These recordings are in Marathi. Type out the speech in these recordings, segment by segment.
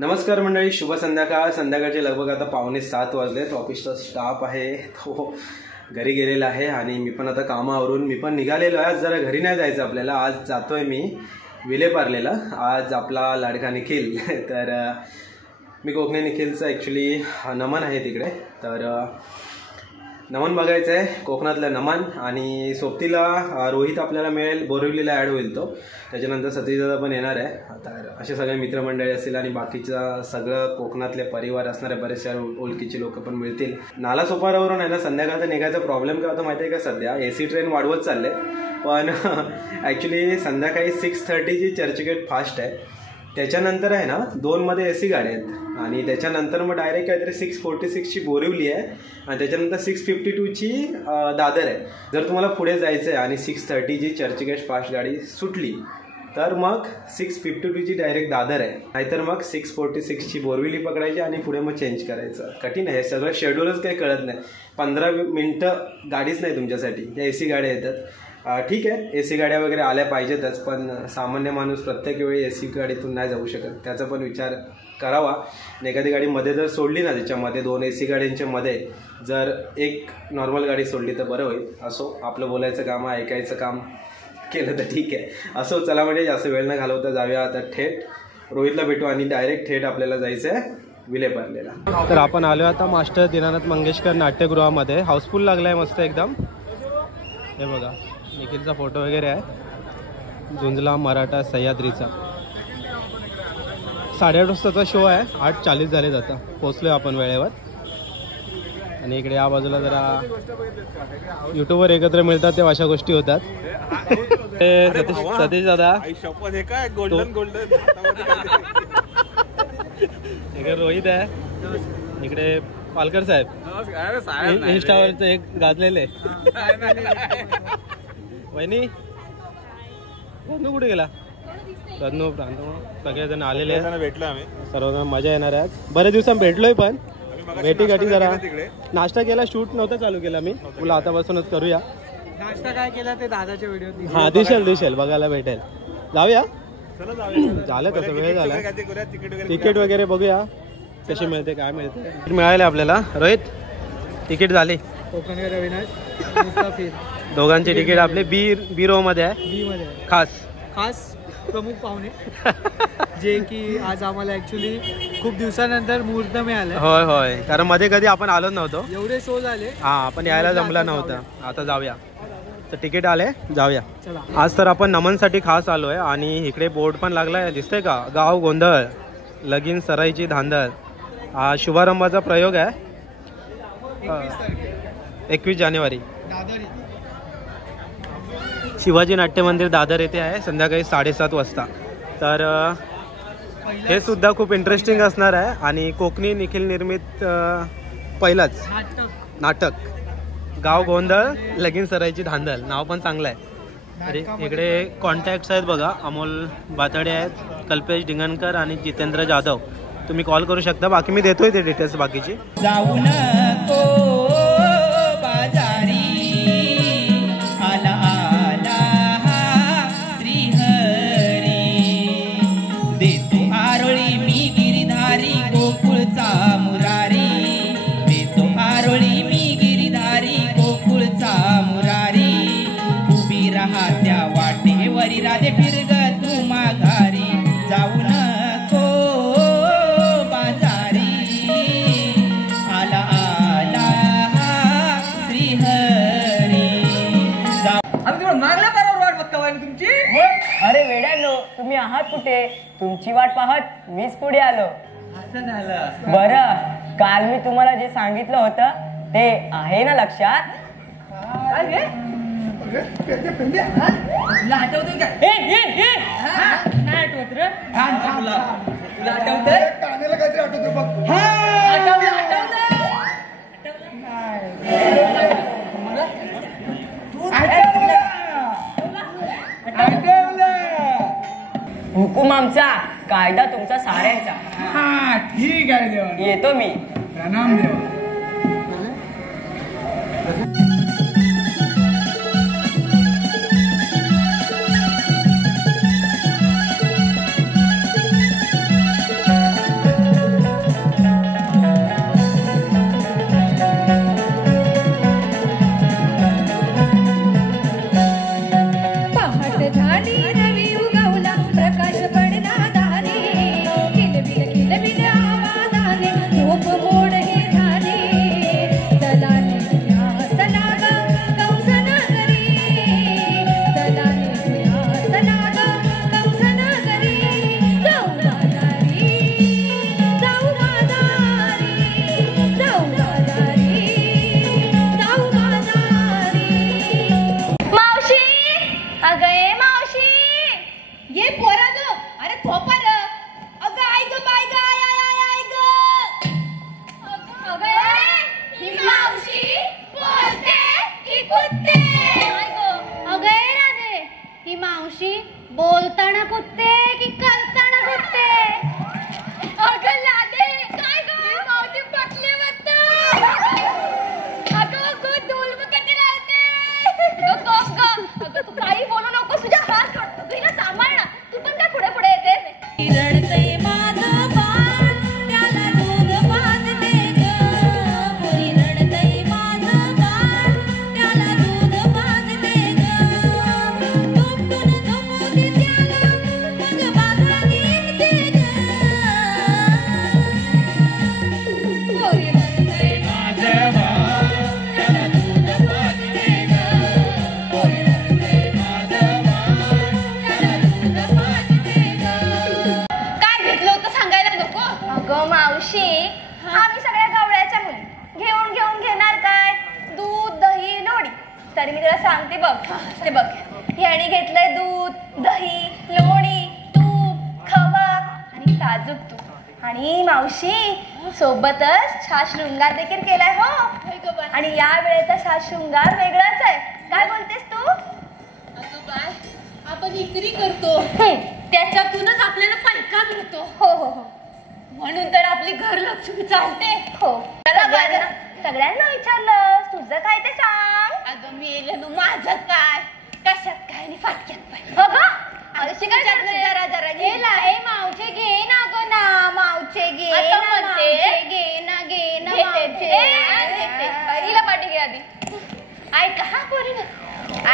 नमस्कार मंडळी, शुभ संध्याकाळ. संध्याकाळचे लगभग आता 6:45 वाजलेत. ऑफिसचा स्टाफ आहे तो घरी गेलेला आहे आणि मी पण आता कामावरून मी पण निघालेलो आहे. आज जरा घरी नाही जायचं आपल्याला. आज जातोय मी विलेपार्लेला. आज आपला लाडका निखिल तर मी कोकणी निखिलचं ॲक्च्युली नमन आहे तिकडे, तर नमन बघायचं आहे, कोकणातलं नमन. आणि सोबतीला रोहित आपल्याला मिळेल, बोरिवलीला ॲड होईल तो. त्याच्यानंतर सतीशदादा पण येणार आहे. तर असे सगळे मित्रमंडळी असतील आणि बाकीचं सगळं कोकणातले परिवार असणारे बरेचशा ओळखीचे लोक पण मिळतील. नालासोपारावरून आहे ना संध्याकाळचा निघायचा प्रॉब्लेम काय होता माहिती आहे का? सध्या AC ट्रेन वाढवत चालले, पण ॲक्च्युली संध्याकाळी 6:30ची चर्चगेट फास्ट आहे. त्याच्यानंतर आहे ना 2मध्ये AC गाड्या आहेत आणि त्याच्यानंतर मग डायरेक्ट काहीतरी 6:46ची बोरिवली आहे आणि त्याच्यानंतर 6:52ची दादर आहे. जर तुम्हाला पुढे जायचं आहे आणि 6:30ची चर्चगेट फास्ट गाडी सुटली तर मग 6:52ची डायरेक्ट दादर आहे, नाहीतर मग 6:46ची बोरिवली पकडायची आणि पुढे मग चेंज करायचं. कठीण आहे सगळं, शेड्यूलच काही कळत नाही. 15 मिनटं गाडीच नाही तुमच्यासाठी, त्या AC गाड्या येतात. ठीक आहे, AC गाड्या वगैरे आल्या पाहिजेतच, पण सामान्य माणूस प्रत्येक वेळी AC गाडीतून नाही जाऊ शकत. त्याचा पण विचार करावा. एखादी गाडी मध्ये जर सोडली ना, त्याच्यामध्ये 2 AC गाड्यांच्या मध्ये जर एक नॉर्मल गाडी सोडली तर बरं होईल. असो, आपलं बोलायचं काम आहे, ऐकायचं काम केलं तर ठीक आहे. असो, चला म्हणजे जास्त वेळ न घालवता जाऊया आता थेट रोहितला भेटू आणि डायरेक्ट थेट आपल्याला जायचं आहे विलेपार्लेला. तर आपण आलो आता मास्टर दीनानाथ मंगेशकर नाट्यगृहामध्ये. हाऊसफुल लागलाय मस्त एकदम. हे बघा, निखिलचा फोटो वगैरे आहे. झुंजला मराठा सह्याद्रीचा 8:30 वाजताचा शो आहे. 8:40 झाले, आता पोचलोय आपण वेळेवर. आणि इकडे या बाजूला जरा यूट्यूबवर एकत्र मिळतात तेव्हा अशा गोष्टी होतात. सतीश दादा, इकडे रोहित आहे, इकडे पालकर साहेब, इंस्टावरचं एक गाजलेले वहिनी. रत्नू कुठे गेला? रत्नू प्रांत सगळेजण आलेले आहेत, भेटलो आम्ही सर्वजण. मजा येणार आहे आज. बऱ्याच दिवसांनी भेटलोय, पण भेटी गाठी जरा नाश्ता केला, शूट नव्हता चालू केला मी. बोला आतापासूनच करूया. नाश्ता काय केला ते दादाच्या व्हिडिओ. हा, दिसेल बघायला भेटेल. जाऊया, झालं तसं, वेळ झाला. तिकीट वगैरे बघूया कशी मिळते, काय मिळते. मिळाले आपल्याला. रोहित, तिकीट झाले. कोकणकर अविनाश मुसाफिर दोघांचे तिकीट आपले बी रो मध्ये आहे. बी मध्ये खास प्रमुख पाहुणे जे की आज आम्हाला ऍक्च्युली खूप दिवसानंतर मुहूर्त मिळाला. होय होय, कारण मध्ये कधी आपण आलो नव्हतो, एवढे शो झाले. हा, आपण यायला जमला नव्हता. आता जाऊया, तर तिकीट आले, जाऊया. आज तर आपण नमनसाठी खास आलोय आणि इकडे बोर्ड पण लागलाय, दिसतंय का? गाव गोंधळ, लगीन सराईची धांदळ. हा शुभारंभाचा प्रयोग आहे. 21 जानेवारी शिवाजी नाट्य मंदिर दादर येथे आहे, संध्याकाळी 7:30 वाजता. तर हे सुद्धा खूप इंटरेस्टिंग असणार आहे आणि कोकणी निखिल निर्मित पहिलाच नाटक. गाव गोंधळ, लगीन सराईची धांदल. नाव पण चांगलं आहे. इकडे कॉन्टॅक्ट्स आहेत बघा. अमोल बातडे आहेत, कल्पेश डिंगणकर आणि जितेंद्र जाधव. तुम्ही कॉल करू शकता. बाकी मी देतोय ते डिटेल्स बाकीची. जाऊ नको बाजारी, आला आला श्रीहरी. देतो आरोळी मी गिरिधारी, गोकुळचा मुरारी. देतो आरोळी मी गिरिधारी, गोकुळचा मुरारी. उभी राहा त्या वाटेवरी, राधे फिरग तू माघारी. जाऊ नको बाजारी, आला आला श्रीहरी. मागल्या बरोबर वाट बघता वाली तुमची. अरे वेड्यानो, तुम्ही आहात कुठे? तुमची वाट पाहत मीच पुढे आलो. असं झालं. बरं, काल मी तुम्हाला जे सांगितलं होतं ते आहे ना लक्षात? काय रे? तुला आठवतंय का? नाही आठवत रे. तुला आठवतंय? कानाला काहीतरी आठवतं बघ. आठवलं. हुकूम आमचा, कायदा तुमचा साऱ्यांचा. हा, ठीक आहे देवा. येतो मी. प्रणाम देवा. आम्ही सगळ्या गवळ्याच्या मुली घेऊन घेणार काय दूध दही लोणी. तरी मी तुला सांगते बघ, ते बघ ह्याने घेतलंय दूध दही लोणी तूप खवा आणि साजूक तूप. आणि मावशी सोबतच हा शृंगार देखील केलाय हो. आणि या वेळेचा हा शृंगार वेगळाच आहे. काय बोलतेस तू? काय आपण इकरी करतो त्याच्यातूनच आपल्याला पैसा मिळतो. हो हो हो म्हणून तर आपली घर लक्ष्मी चालते. हो सगळ्यांना विचारलं तुझं काय ते सांग. अगं मी येलं माझं काय कशात काय आणि फाटक्यात काय. हो ग जरा जरा गेला ए मावचे घे ना गो ना मावचे घे आता ना म्हणते. घे ना हिला पाठी घे आधी. ऐका हा पोरी ना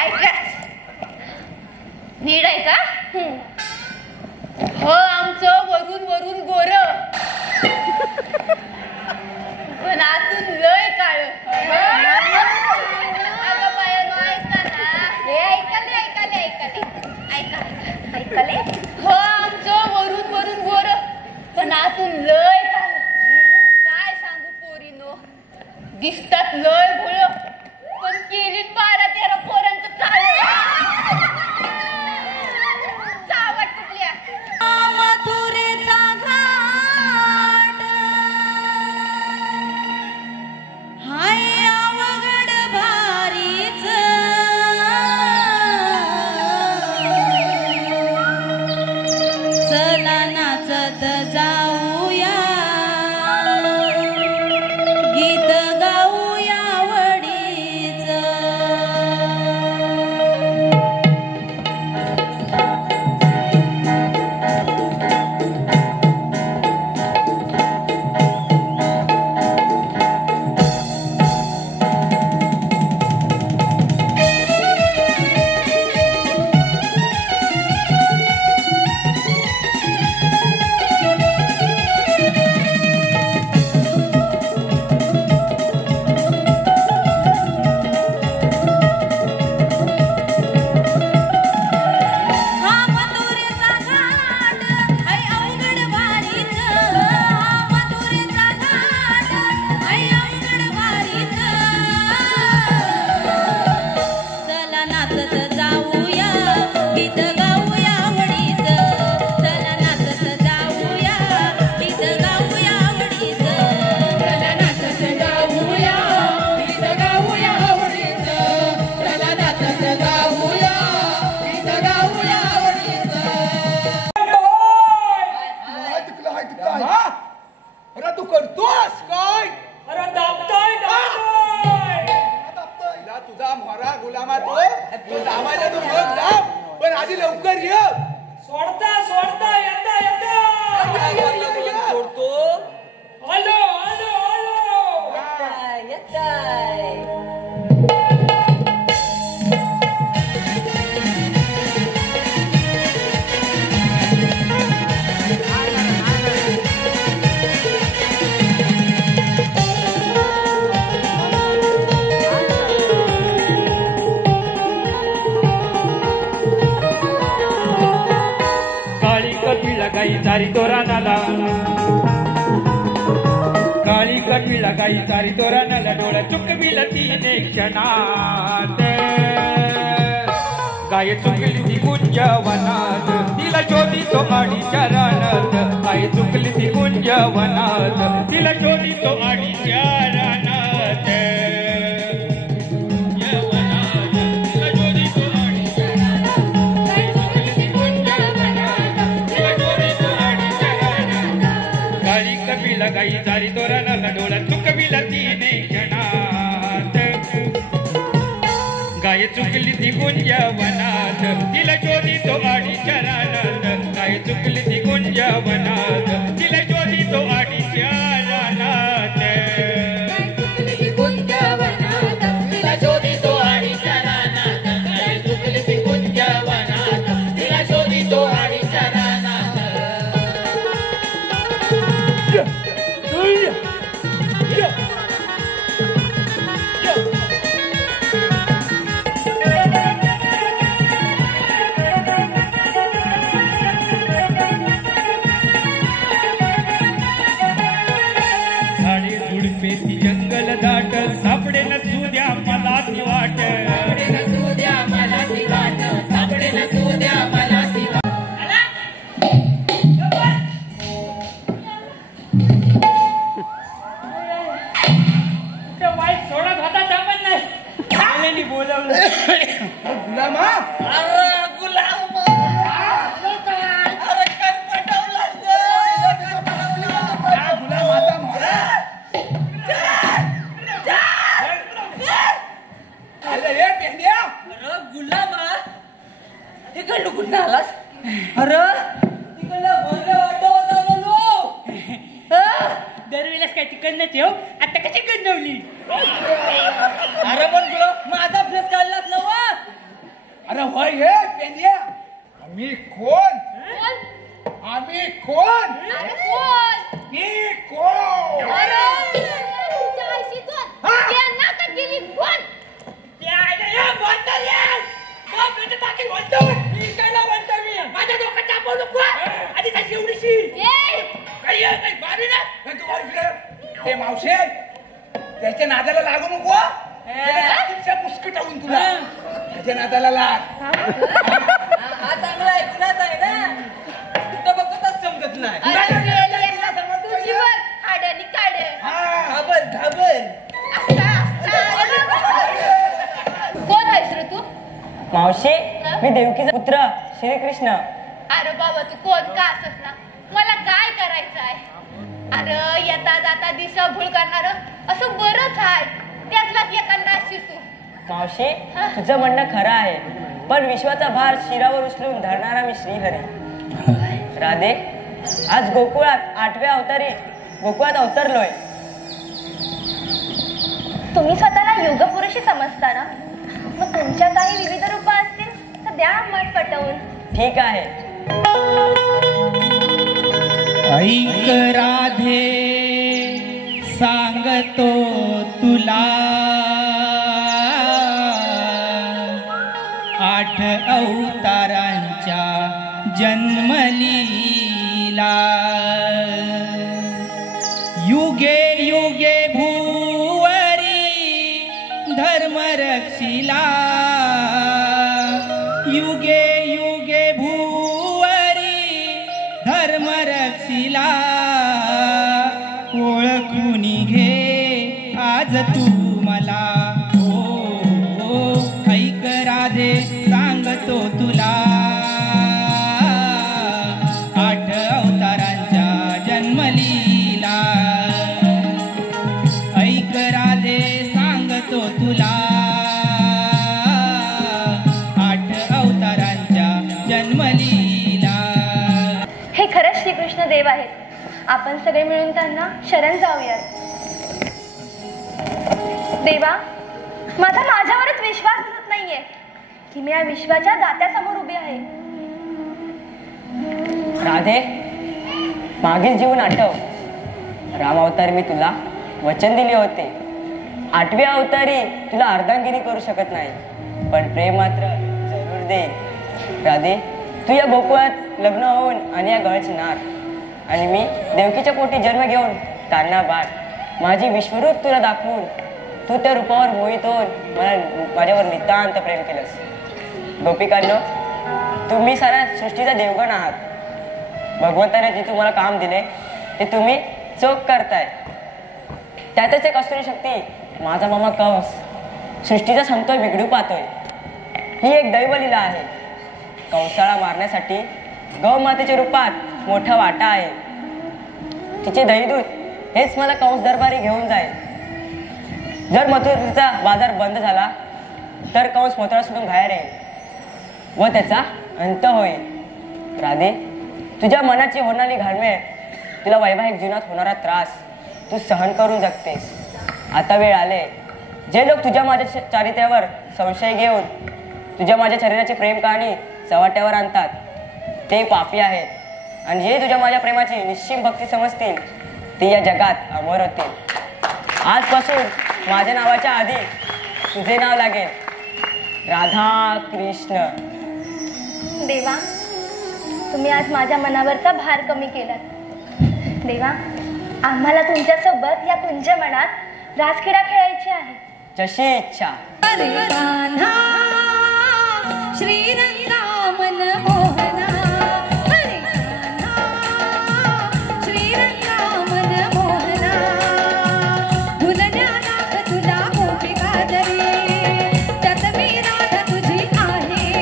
ऐका नीट ऐका. हो आमचं वरून गोर पण आतून लय काळ. अगं बाया ऐका ना. हे ऐकाले हो आमचं वरून गोर पण आतून लय काळ. काय सांगू पोरीनो दिसतात लय भोळ पण केली 12-13 पोरांचं चावट कुठल्या मथुरेचा घाट हाय अवघड भारीच. चला नाचत जाऊया गीत गाऊया वडीच. तू करतोस काय? अरे दाबताय तुझा मोरा गुलामा तो दामाला तू बघ दाब पण आधी लवकर ये. सोडता येता सोडतो. आलो लगाई सारी तोरानाला काळी कटवी लगाई सारी तोरानाला डोळा चुकविल तिने क्षणात. गाय चुकली ती कुंजवनात तिला शोधितो आडी चरणात. गाय चुकली ती कुंजवनात तिला शोधितो आडी चरणात. लगाई सारी तोरानाला डोळा चुकविला तिने क्षणात. गाय चुकली ती कुंजवनात तिला शोधितो आडी चरणात. गाय चुकली ती कुंजवनात तिला शोधितो आडी चरणात. तिला शोधितो आडी चरणात. गाय चुकली ती कुंजवनात तिला शोधितो आडी चरणात. गुलामा दरवेळेस काय तिकडनं ठेव आता कशी गंडवली अरे पण तुला माझा फ्लेस काढलाच ना वा अरे होय हे पेंडिया आम्ही कोण आम्ही कोण मी कोण माझ्या डोक्यात टाकू नको आधी त्याची एवढीशी हे मावशे त्याच्या नादाला लागू नको मुस्कटावून तुला त्याच्या नादाला लाग हा चांगला ऐकूनच आहे ना कुठं बघतच समजत नाही कोण आहेस रे तू? मावशी मी देवकीचा पुत्र श्रीकृष्ण. अरे बाबा तू कोण का असस ना मला काय करायचं आहे. अरे येता जाता दिशाभूल करणार असं बरंच आहे त्यातलाच एखादा असशील तू. मावशी तुझं म्हणणं खरं आहे पण विश्वाचा भार शिरावर उचलून धरणारा मी श्रीहरी. राधे आज गोकुळात 8व्या अवतारी गोकुळात अवतरलोय. तुम्ही स्वतःला युगपुरुषी समजता ना मग तुमच्या काही विविध रूप असतील तर द्या मत पटवून. ठीक आहे. ऐक राधे सांगतो तुला 8 अवतारांच्या जन्मलीला युगे युगे भूवरी धर्म रक्षिला युगे युगे भूवरी धर्म रक्षिला ओळखून घे आज तू मला. हो ऐक राधे सांगतो तुला 8 अवतारांच्या जन्मलीला. ऐक राधे सांगतो तुला 8 अवतारांच्या जन्मलीला. हे खरंच श्रीकृष्ण देव आहेत. आपण सगळे मिळून त्यांना शरण जाऊयात. देवा माझा माझ्यावरच विश्वास बसत नाहीये की मी या विश्वाच्या दात्यासमोर उभी आहे. राधे मागील जीवन आठव. राम अवतार मी तुला वचन दिले होते 8व्या अवतारी तुला अर्धांगिनी करू शकत नाही पण प्रेम मात्र जरूर देईल. राधे तू या गोकुळात लग्न होऊन आणि या गळची नार आणि मी देवकीच्या पोटी जन्म घेऊन तारणा बाळ माझी विश्वरूप तुला दाखवून तू त्या रूपावर मोहित होऊन माझ्यावर नितांत प्रेम केलंस. गोपिकांनो तुम्ही साऱ्या सृष्टीचा देवगण आहात. भगवंताने जे तुम्हाला काम दिले ते तुम्ही चोख करताय. त्यातच एक असुरी शक्ती माझा मामा कंस सृष्टीचा समतोल बिघडू पाहतोय. ही एक दैवलीला आहे. कंसाळा मारण्यासाठी गौमातेच्या रूपात मोठा वाटा आहे. तिचे दहीदूत हेच मला कंस दरबारी घेऊन जाईल. जर मथुरेचा बाजार बंद झाला तर कंस मोतळा सोडून बाहेर येईल व त्याचा अंत होईल. राधे तुझ्या मनाची होणारी घालमेळ तुला वैवाहिक जीवनात होणारा त्रास तू सहन करून जगतेस. आता वेळ आले जे लोक तुझ्या माझ्या चारित्र्यावर संशय घेऊन तुझ्या माझ्या शरीराची प्रेम कहाणी चव्हाट्यावर आणतात ते पापी आहेत आणि जे तुझ्या माझ्या प्रेमाची निश्चिम भक्ती समजतील ते या जगात अमर होतील. आजपासून माझ्या नावाच्या आधी तुझे नाव लागेल राधा कृष्ण. देवा तुम्ही आज माझ्या मनावरचा भार कमी केलात. देवा आम्हाला तुमच्यासोबत या तुमच्या मनात रासक्रीडा खेळायची आहे. जशी इच्छा. श्रीरंगा मन मोहना हरे श्रीरंगा मन मोहना भुलल्या नाथ तुला गोपिका दरी त्यात मी राधा तुझी आहे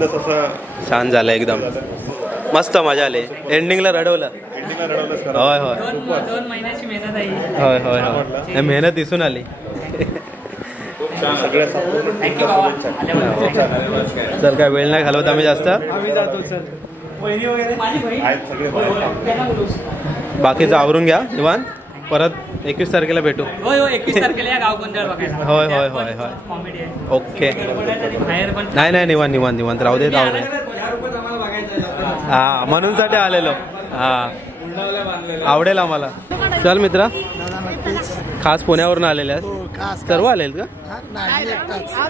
जबरदस्त असं छान झालं एकदम मस्त मजा आली एंडिंगला रडवलं होय होय 2 महिन्याची मेहनत आहे होय होय होय मेहनत दिसून आली चल काय वेळ नाही घालवत आम्ही जास्त आम्ही जातो सर वहिनी वगैरे माझी बहीण बाकीचं आवरून घ्या निवांत परत 21 तारखेला भेटू होय होय 21 तारखेला या गाव गोंधळ बघायला होय होय होय होय कॉमेडी आहे ओके बाहेर पण नाही नाही निवांत निवांत निवांत राहू दे राहू दे हा म्हणून साठी आलेलो हा आवडेल आम्हाला चल मित्रा खास पुण्यावरून आलेले आहेत सर्व आलेल का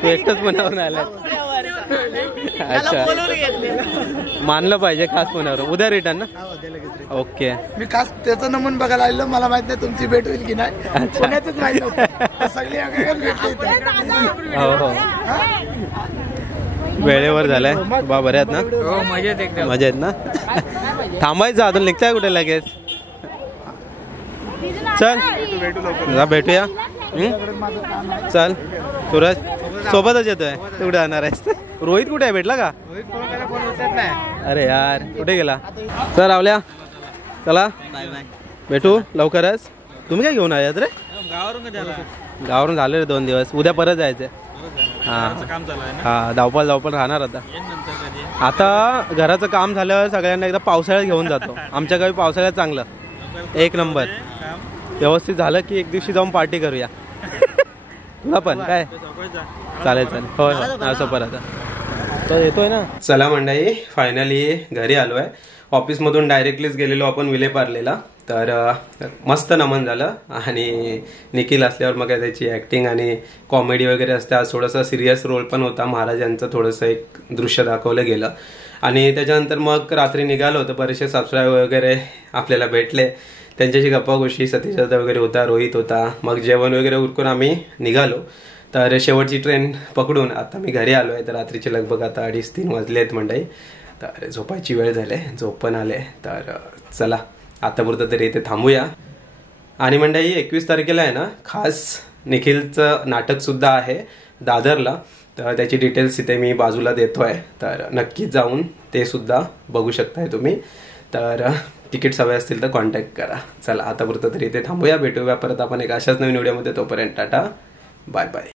तू एकटाच पुण्यावरून आलाय अच्छा मानलं पाहिजे खास पुण्यावरून उद्या रिटर्न ना ओके मी खास त्याचं नमून बघायला आलेलो मला माहित नाही तुमची भेट होईल की नाही पुण्यातच माहित नव्हतं सगळी भेटली हो हो वेळेवर झालाय बा बरे आहेत ना मजा आहेत ना थांबायचं अजून निघताय कुठे लगेच चल भेटूया चल सूरज सोबतच येतोय तू कुठे जाणार आहेस रोहित कुठे आहे भेटला का अरे यार कुठे गेला चल रावल्या चला भेटू लवकरच तुम्ही काय घेऊन आले रे गावावरून झाले रे 2 दिवस उद्या परत जायचंय हा धावपळ राहणार आता घराचं काम झालं सगळ्यांना एकदा पावसाळ्यात घेऊन जातो आमच्या गावी पावसाळ्यात चांगलं 1 नंबर व्यवस्थित झालं की एक दिवशी जाऊन पार्टी करूया तुला पण काय चालेल होय असं परत तर येतोय ना चला मंडळी फायनली घरी आलोय ऑफिसमधून डायरेक्टलीच गेलेलो आपण विलेपार्लेला तर मस्त नमन झालं आणि निखिल असल्यावर मग त्याची ॲक्टिंग आणि कॉमेडी वगैरे असते आज थोडासा सिरियस रोल पण होता महाराज यांचं थोडंसं एक दृश्य दाखवलं गेलं आणि त्याच्यानंतर मग रात्री निघालो होतं बरेचसे सबस्क्राईबर वगैरे आपल्याला भेटले त्यांच्याशी गप्पा गोष्टी सतीश दादा वगैरे होता रोहित होता मग जेवण वगैरे उरकून आम्ही निघालो तर शेवटची ट्रेन पकडून आता मी घरी आलो आहे तर रात्रीचे लगभग आता 2:30-3 वाजले आहेत मंडळी तर झोपायची वेळ झाली झोप पण आले तर चला आतापुरतं तरी इथे थांबूया आणि मंडळी 21 तारखेला आहे ना खास निखिलचं नाटकसुद्धा आहे दादरला तर त्याची डिटेल्स इथे मी बाजूला देतोय तर नक्कीच जाऊन ते सुद्धा बघू शकताय तुम्ही तर तिकीट्स हवे असतील तर कॉन्टॅक्ट करा चला आतापुरतं तरी इथे थांबूया भेटूया परत आपण एक अशाच नवीन व्हिडिओमध्ये तोपर्यंत टाटा बाय बाय